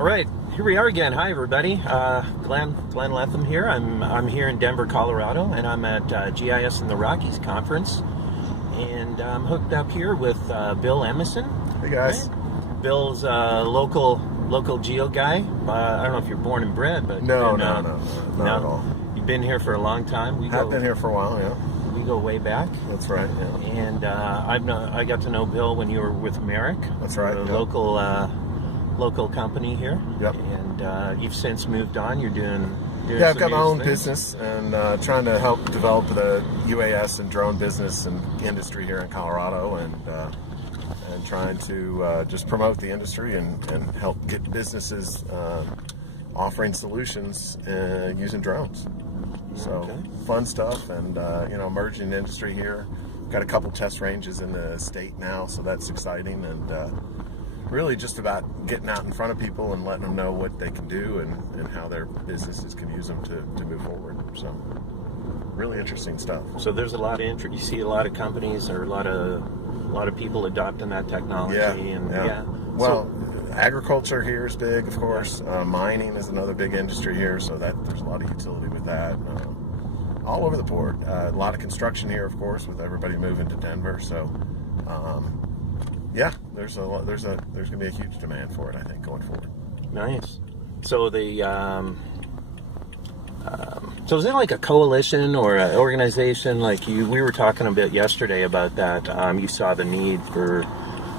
All right, here we are again. Hi, everybody. Glenn Lethem here. I'm here in Denver, Colorado, and I'm at GIS in the Rockies conference, and I'm hooked up here with Bill Emison. Hey guys. Right? Bill's a local geo guy. I don't know if you're born and bred, but no, not at all. You've been here for a long time. I've been here for a while, yeah. We go way back. That's right. Yeah. And I got to know Bill when you were with Merrick. That's right. A local company here. Yep. And you've since moved on. You're doing yeah, I've got my own business and trying to help develop the UAS and drone business and industry here in Colorado, and trying to just promote the industry and help get businesses offering solutions using drones. So okay. Fun stuff, and emerging industry here. Got a couple test ranges in the state now, so that's exciting, and really just about getting out in front of people and letting them know what they can do and how their businesses can use them to move forward. So really interesting stuff. So there's a lot of interest. You see a lot of companies or a lot of people adopting that technology. Yeah. Well, agriculture here is big, of course. Mining is another big industry here, so there's a lot of utility with that. All over the board. A lot of construction here, of course, with everybody moving to Denver. So, yeah, there's going to be a huge demand for it, I think, going forward. Nice. So so is it like a coalition or an organization like we were talking a bit yesterday about that? You saw the need for.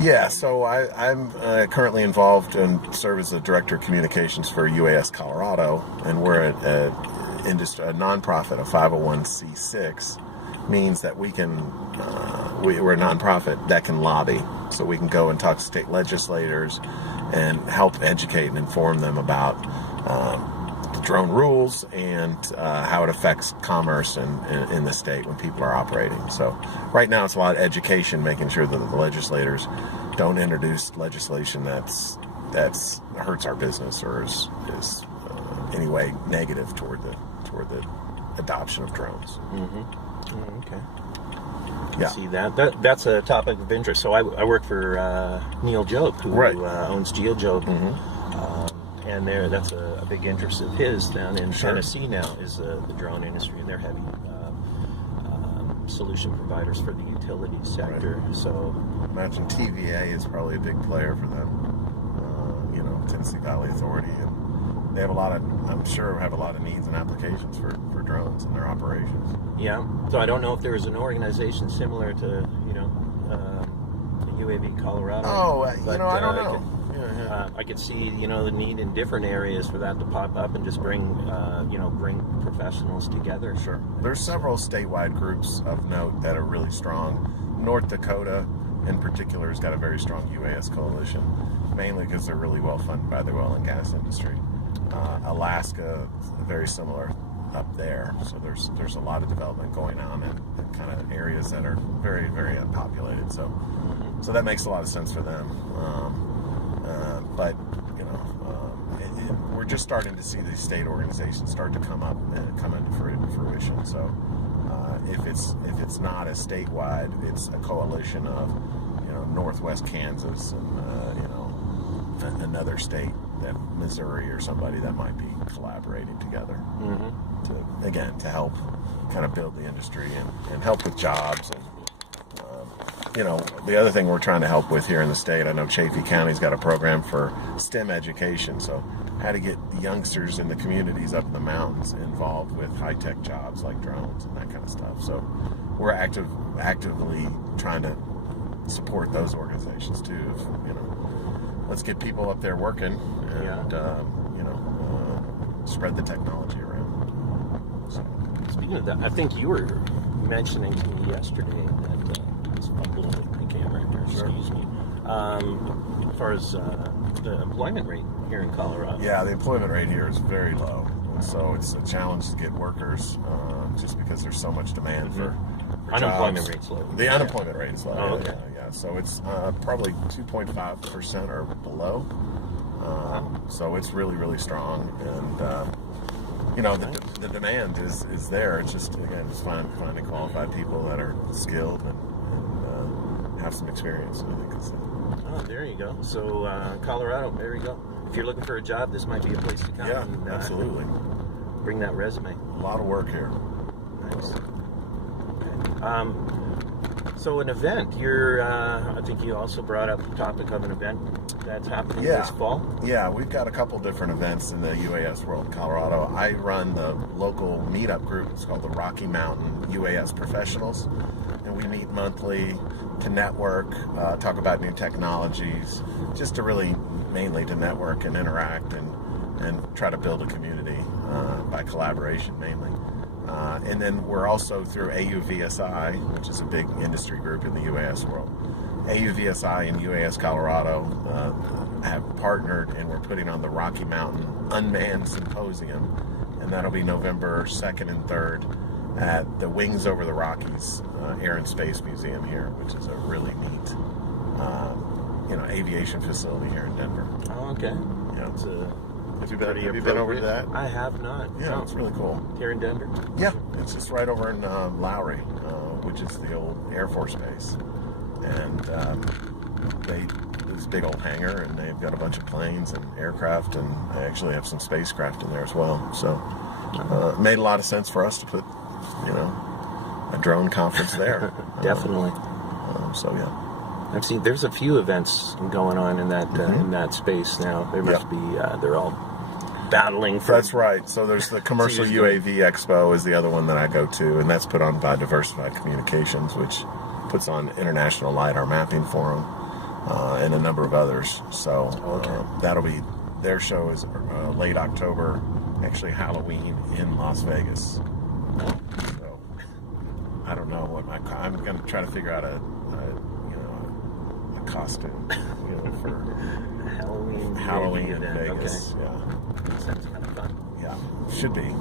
Yeah, so I'm currently involved and serve as the Director of Communications for UAS Colorado, and we're a nonprofit, a 501c6, means that we can, we're a nonprofit that can lobby, so we can go and talk to state legislators and help educate and inform them about drone rules and how it affects commerce in the state when people are operating. So right now it's a lot of education, making sure that the legislators don't introduce legislation that's hurts our business or is any way negative toward the adoption of drones. Mm-hmm. Okay. Yeah. See that's a topic of interest. So I work for Neil Job, who owns GeoGeek. Mm-hmm. And that's a big interest of his down in Tennessee now, is the drone industry, and they're heavy solution providers for the utility sector. Right. So imagine TVA is probably a big player for them. Tennessee Valley Authority, and they have I'm sure have a lot of needs and applications for drones in their operations. Yeah. So I don't know if there's an organization similar to UAV Colorado. Oh, I don't know. I could see, the need in different areas for that to pop up and just bring professionals together. Sure. There's several statewide groups of note that are really strong. North Dakota, in particular, has got a very strong UAS coalition, mainly because they're really well funded by the oil and gas industry. Alaska, very similar up there. So there's a lot of development going on in kind of areas that are very, very populated. So that makes a lot of sense for them. But we're just starting to see these state organizations start to come up and come into fruition. So if it's not a statewide, it's a coalition of Northwest Kansas and another state, that Missouri or somebody that might be collaborating together to help kind of build the industry and help with jobs. And the other thing we're trying to help with here in the state, I know Chaffee County's got a program for STEM education, so how to get the youngsters in the communities up in the mountains involved with high-tech jobs like drones and that kind of stuff. So we're actively trying to support those organizations too. Let's get people up there working and spread the technology around. So, speaking of that, I think you were mentioning to me yesterday that it's fumbling with the camera here. Sure. Excuse me. As far as the employment rate here in Colorado. Yeah, the employment rate here is very low, and so it's a challenge to get workers just because there's so much demand for unemployment jobs. Rate's low. The unemployment rate is low. Oh, okay. Yeah. So it's probably 2.5% or below. So it's really, really strong, and the demand is there. It's just finding qualified people that are skilled and have some experience. I think. Oh, there you go. So Colorado, there you go. if you're looking for a job, this might be a place to come. Yeah, and, absolutely. Bring that resume. A lot of work here. Nice. Okay. So an event, I think you also brought up the topic of an event that's happening this fall. Yeah, we've got a couple different events in the UAS world in Colorado. I run the local meetup group. It's called the Rocky Mountain UAS Professionals. And we meet monthly to network, talk about new technologies, just to really mainly to network and interact and try to build a community by collaboration mainly. And then we're also through AUVSI, which is a big industry group in the UAS world. AUVSI and UAS Colorado have partnered, and we're putting on the Rocky Mountain Unmanned Symposium, and that'll be November 2nd and 3rd at the Wings Over the Rockies Air and Space Museum here, which is a really neat, aviation facility here in Denver. Oh, okay. Yeah. It's Have you been over to that? I have not. Yeah, No. it's really cool. Here in Denver? Yeah, it's just right over in Lowry, which is the old Air Force Base. And it's a big old hangar, and they've got a bunch of planes and aircraft, and they actually have some spacecraft in there as well. So it made a lot of sense for us to put, a drone conference there. Definitely. So yeah. I've seen there's a few events going on in that space now. There must be they're all battling for. That's right. So there's the Commercial UAV Expo is the other one that I go to, and that's put on by Diversified Communications, which puts on International LiDAR Mapping Forum and a number of others. So that'll be their show is late October, actually Halloween in Las Vegas. So I don't know what I'm going to try to figure out a costume, for Halloween in Vegas. Okay. Yeah, That sounds kind of fun. yeah, should be.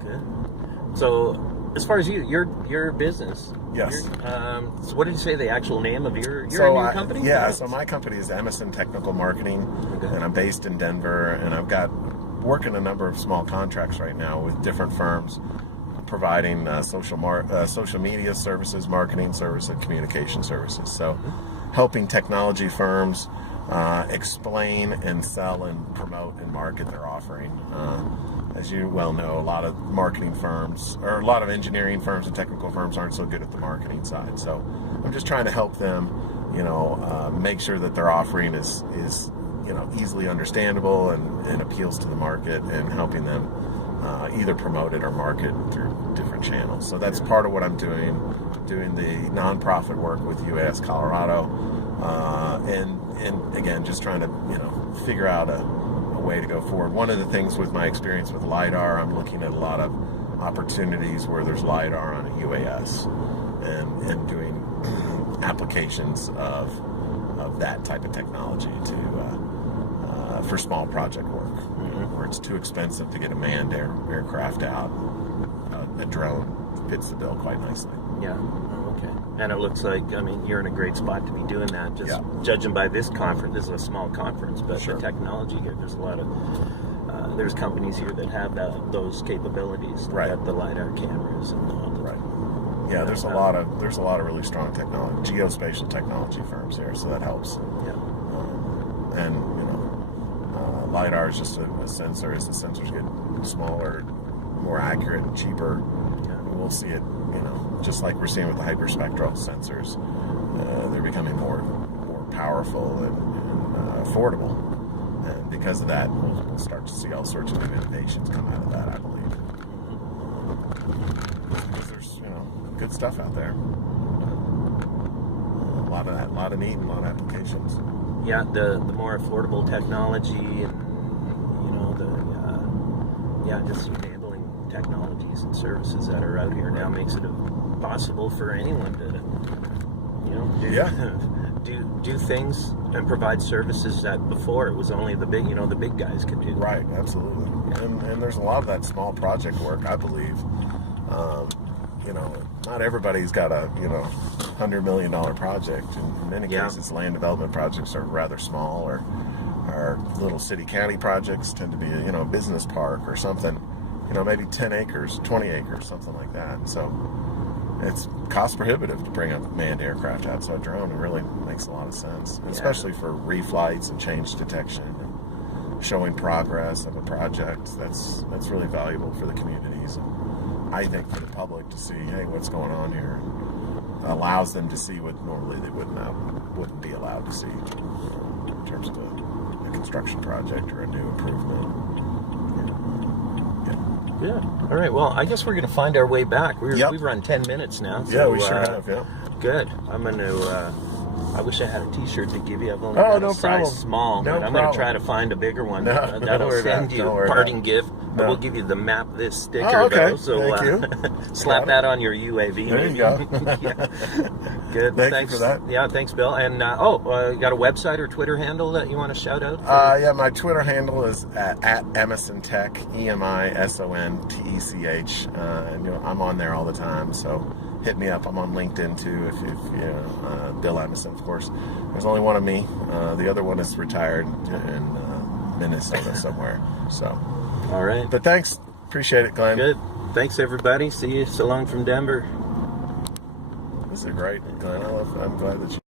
Good. So, as far as your business, Yes. So what did you say the actual name of your company? Yeah, so my company is Emison Technical Marketing, and I'm based in Denver, and I've got working a number of small contracts right now with different firms, providing social media services, marketing services, and communication services. So helping technology firms explain and sell and promote and market their offering. As you well know, a lot of marketing firms, or a lot of engineering firms and technical firms aren't so good at the marketing side. So I'm just trying to help them, make sure that their offering is easily understandable and appeals to the market, and helping them either promote it or market through different channels. So that's part of what I'm doing the nonprofit work with UAS Colorado, and again, just trying to figure out a way to go forward. One of the things with my experience with LiDAR, I'm looking at a lot of opportunities where there's LiDAR on a UAS, and doing applications of that type of technology for small project work, where it's too expensive to get a manned aircraft out. A drone fits the bill quite nicely. Yeah. Oh, okay. And it looks like, you're in a great spot to be doing that. Just judging by this conference, this is a small conference, but the technology here, there's a lot of there's companies here that have those capabilities, right? That the LiDAR cameras and all. Right. Yeah, there's a lot of really strong technology, geospatial technology firms here, so that helps. Yeah. And LiDAR is just a sensor. As the sensors get smaller, more accurate, and cheaper, we'll see it. Just like we're seeing with the hyperspectral sensors, they're becoming more powerful and affordable. And because of that, we'll start to see all sorts of new innovations come out of that, I believe. Because there's good stuff out there. A lot of need and a lot of applications. Yeah, the more affordable technology, and just enabling technologies and services that are out here now makes it possible for anyone to do things and provide services that before it was only the big guys could do. Right, absolutely. And there's a lot of that small project work, I believe. Not everybody's got a $100 million project. In many cases, land development projects are rather small, or little city county projects tend to be a business park or something. Maybe 10 acres, 20 acres, something like that. So it's cost prohibitive to bring a manned aircraft out, so a drone really makes a lot of sense, especially for reflights and change detection and showing progress of a project. That's really valuable for the communities, and I think for the public to see, hey, what's going on here, and allows them to see what normally they wouldn't be allowed to see in terms of a construction project or a new improvement. Good. All right. Well, I guess we're going to find our way back. We've run 10 minutes now. So, yeah, we sure have. Yeah. Good. I'm going to. I wish I had a T-shirt to give you. I've only got no a size problem. small, No but I'm going to try to find a bigger one. No, that'll send you a parting gift. No. We'll give you the map this sticker, oh, okay. though. So thank you. slap that on your UAV. There you go. Yeah. Good. Thanks for that. Yeah, thanks, Bill. And you got a website or Twitter handle that you want to shout out? Yeah, my Twitter handle is at Emison Tech, EMISONTECH, and I'm on there all the time. So hit me up. I'm on LinkedIn too. If Bill Emison, of course. There's only one of me. The other one is retired in Minnesota somewhere. So. All right. But thanks. Appreciate it, Glenn. Good. Thanks, everybody. See you. So long from Denver. This is great, Glenn. I'm glad that you